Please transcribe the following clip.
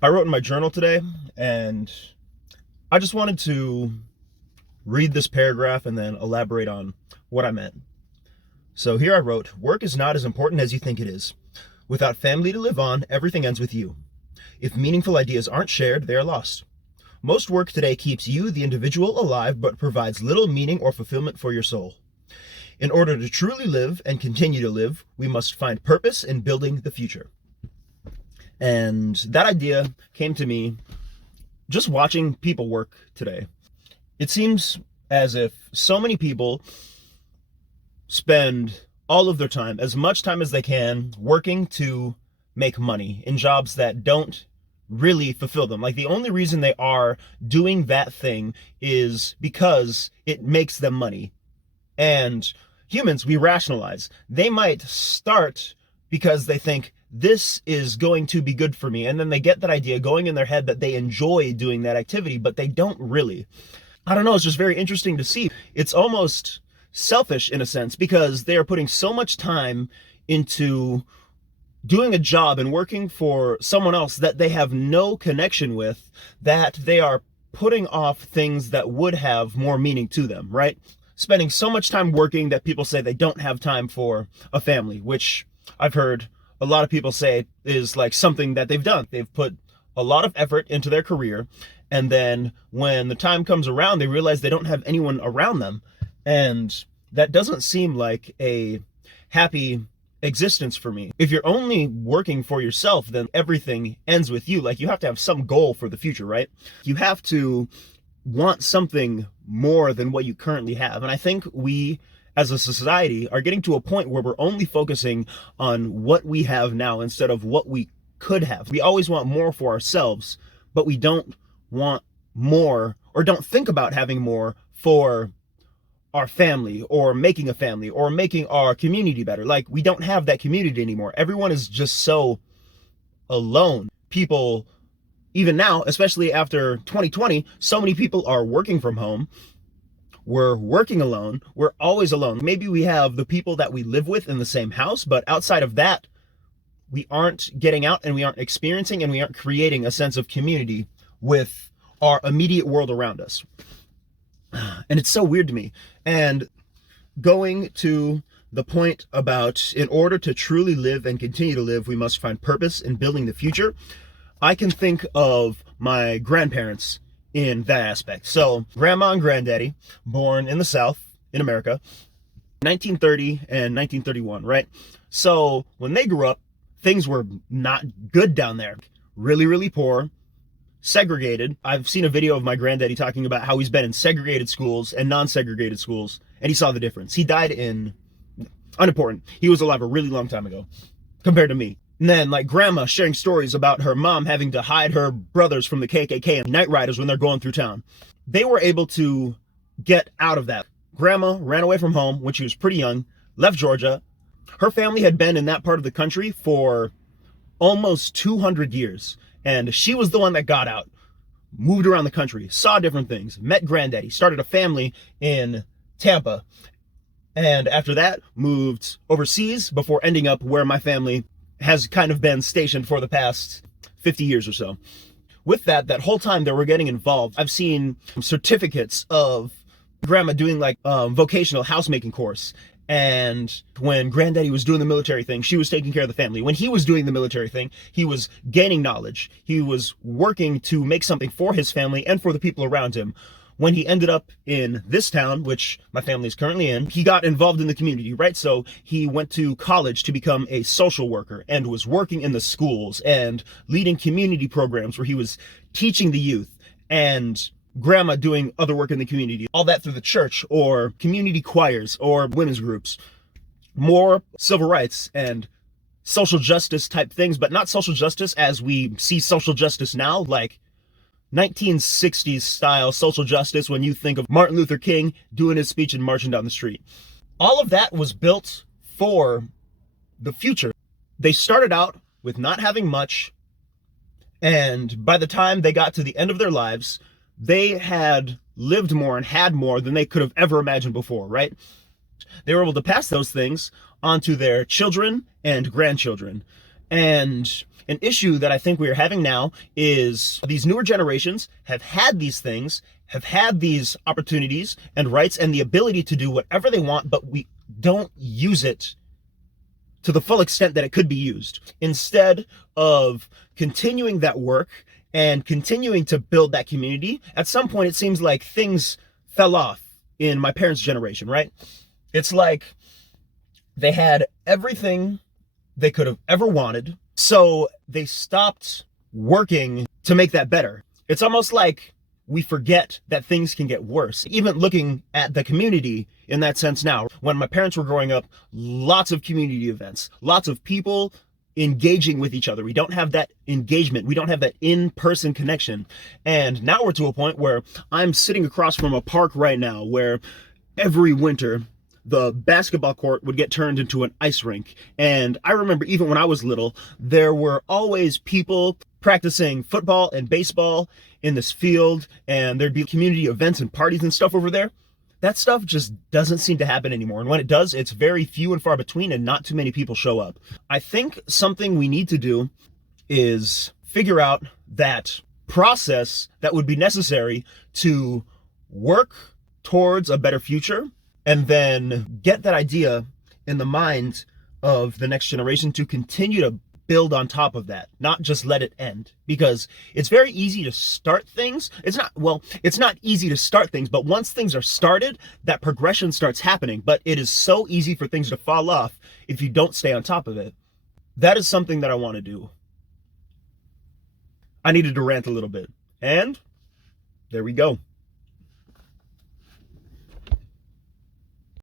I wrote in my journal today, and I just wanted to read this paragraph and then elaborate on what I meant. So here I wrote, work is not as important as you think it is. Without family to live on, everything ends with you. If meaningful ideas aren't shared, they are lost. Most work today keeps you, the individual, alive, but provides little meaning or fulfillment for your soul. In order to truly live and continue to live, we must find purpose in building the future. And that idea came to me just watching people work today. It seems as if so many people spend all of their time, as much time as they can, working to make money in jobs that don't really fulfill them. Like, the only reason they are doing that thing is because it makes them money. And humans, we rationalize. They might start because they think this is going to be good for me. And then they get that idea going in their head that they enjoy doing that activity, but they don't really. I don't know, it's just very interesting to see. It's almost selfish in a sense because they are putting so much time into doing a job and working for someone else that they have no connection with, that they are putting off things that would have more meaning to them, right? Spending so much time working that people say they don't have time for a family, which I've heard a lot of people say is like something that they've done. They've put a lot of effort into their career, and then when the time comes around, they realize they don't have anyone around them. And that doesn't seem like a happy existence for me. If you're only working for yourself, then everything ends with you. Like, you have to have some goal for the future, right? You have to want something more than what you currently have. And I think we as a society are getting to a point where we're only focusing on what we have now instead of what we could have. We always want more for ourselves, but we don't want more, or don't think about having more for our family, or making a family, or making our community better. Like, we don't have that community anymore. Everyone is just so alone. People, even now, especially after 2020, so many people are working from home. We're working alone. We're always alone. Maybe we have the people that we live with in the same house, but outside of that, we aren't getting out, and we aren't experiencing, and we aren't creating a sense of community with our immediate world around us. And it's so weird to me. And going to the point about, in order to truly live and continue to live, we must find purpose in building the future, I can think of my grandparents in that aspect. So, grandma and granddaddy, born in the South in America, 1930 and 1931, right? So when they grew up, things were not good down there. Really, really poor, segregated. I've seen a video of my granddaddy talking about how he's been in segregated schools and non-segregated schools, and he saw the difference. He died in, unimportant, he was alive a really long time ago compared to me. And then, like, grandma sharing stories about her mom having to hide her brothers from the KKK and night riders when they're going through town. They were able to get out of that. Grandma ran away from home when she was pretty young, left Georgia. Her family had been in that part of the country for almost 200 years. And she was the one that got out, moved around the country, saw different things, met granddaddy, started a family in Tampa. And after that, moved overseas before ending up where my family has kind of been stationed for the past 50 years or so. With that whole time that we're getting involved, I've seen certificates of grandma doing like vocational housemaking course. And when granddaddy was doing the military thing, she was taking care of the family. When he was doing the military thing, he was gaining knowledge. He was working to make something for his family and for the people around him. When he ended up in this town, which my family is currently in, he got involved in the community, right? So he went to college to become a social worker and was working in the schools and leading community programs where he was teaching the youth, and grandma doing other work in the community, all that through the church or community choirs or women's groups. More civil rights and social justice type things, but not social justice as we see social justice now, like 1960s style social justice when you think of Martin Luther King doing his speech and marching down the street. All of that was built for the future. They started out with not having much, and by the time they got to the end of their lives, they had lived more and had more than they could have ever imagined before, right? They were able to pass those things onto their children and grandchildren. And an issue that I think we are having now is these newer generations have had these things, have had these opportunities and rights and the ability to do whatever they want, but we don't use it to the full extent that it could be used. Instead of continuing that work and continuing to build that community, at some point it seems like things fell off in my parents' generation, right? It's like they had everything they could have ever wanted, so they stopped working to make that better. It's almost like we forget that things can get worse. Even looking at the community in that sense now, when my parents were growing up, lots of community events, lots of people engaging with each other. We don't have that engagement. We don't have that in-person connection. And now we're to a point where I'm sitting across from a park right now where every winter the basketball court would get turned into an ice rink. And I remember even when I was little, there were always people practicing football and baseball in this field, and there'd be community events and parties and stuff over there. That stuff just doesn't seem to happen anymore. And when it does, it's very few and far between, and not too many people show up. I think something we need to do is figure out that process that would be necessary to work towards a better future, and then get that idea in the mind of the next generation to continue to build on top of that, not just let it end. Because it's very easy to start things. It's not easy to start things, but once things are started, that progression starts happening. But it is so easy for things to fall off if you don't stay on top of it. That is something that I want to do. I needed to rant a little bit. And there we go.